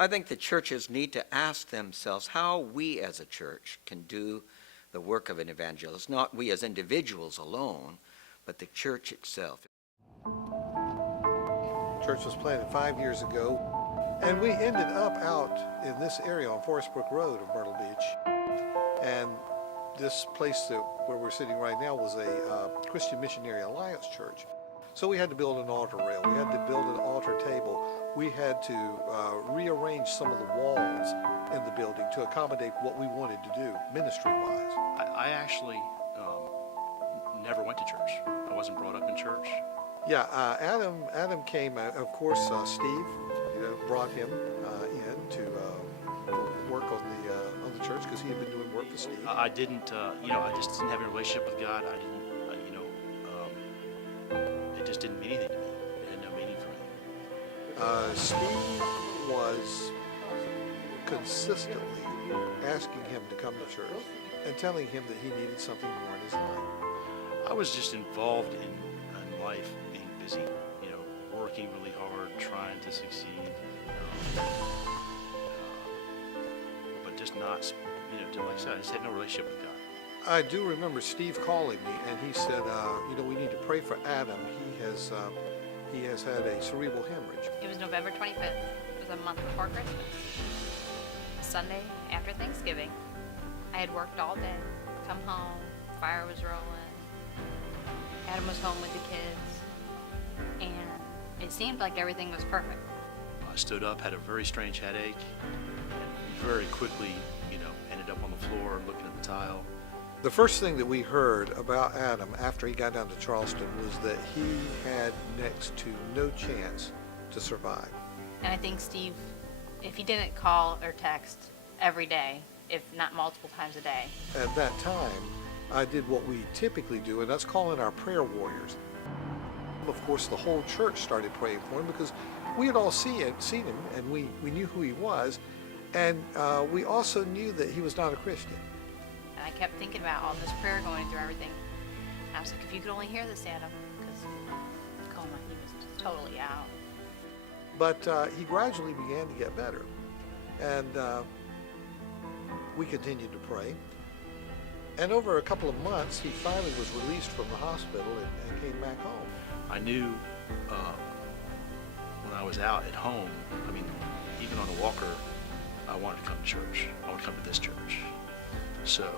I think the churches need to ask themselves how we as a church can do the work of an evangelist, not we as individuals alone, but the church itself. Church was planted 5 years ago, and we ended up out in this area on Forest Brook Road of Myrtle Beach. And this place where we're sitting right now was a Christian Missionary Alliance church. So we had to build an altar rail. We had to build an altar table. We had to rearrange some of the walls in the building to accommodate what we wanted to do ministry-wise. I actually never went to church. I wasn't brought up in church. Yeah, Adam came. Of course, Steve, brought him in to work on the church because he had been doing work for Steve. I didn't, I just didn't have a relationship with God. I didn't, it just didn't mean anything to me. It had no meaning for me. Steve was consistently asking him to come to church and telling him that he needed something more in his life. I was just involved in life, being busy, working really hard, trying to succeed, but just not, like I said, I just had no relationship with God. I do remember Steve calling me, and he said, we need to pray for Adam. He has had a cerebral hemorrhage. It was November 25th. It was a month before Christmas. Sunday after Thanksgiving. I had worked all day, come home, fire was rolling. Adam was home with the kids, and it seemed like everything was perfect. I stood up, had a very strange headache, and very quickly, ended up on the floor looking at the tile. The first thing that we heard about Adam after he got down to Charleston was that he had next to no chance to survive. And I think Steve, if he didn't call or text every day, if not multiple times a day. At that time, I did what we typically do, and that's call in our prayer warriors. Of course, the whole church started praying for him because we had all seen him, and we knew who he was, and we also knew that he was not a Christian. And I kept thinking about all this prayer going through everything. I was like, if you could only hear this, Adam, because coma, he was just totally out. But he gradually began to get better, and we continued to pray. And over a couple of months, he finally was released from the hospital and came back home. I knew when I was out at home, even on a walker, I wanted to come to church. I wanted to come to this church. So,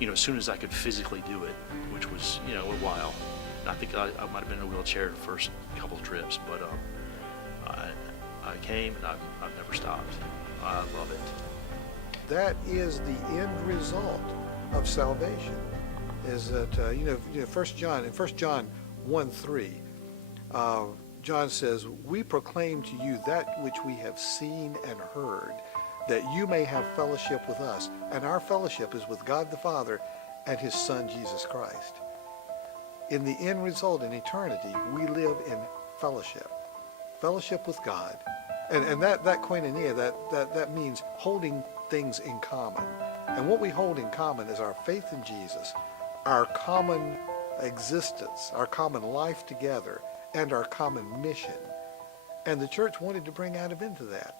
as soon as I could physically do it, which was, a while, and I think I might have been in a wheelchair the first couple of trips, but I came and I've never stopped. I love it. That is the end result of salvation, is that, 1 John 1:3, John says, we proclaim to you that which we have seen and heard, that you may have fellowship with us. And our fellowship is with God the Father and his Son, Jesus Christ. In the end result, in eternity, we live in fellowship with God. And that koinonia, that means holding things in common. And what we hold in common is our faith in Jesus, our common existence, our common life together, and our common mission. And the church wanted to bring Adam into that.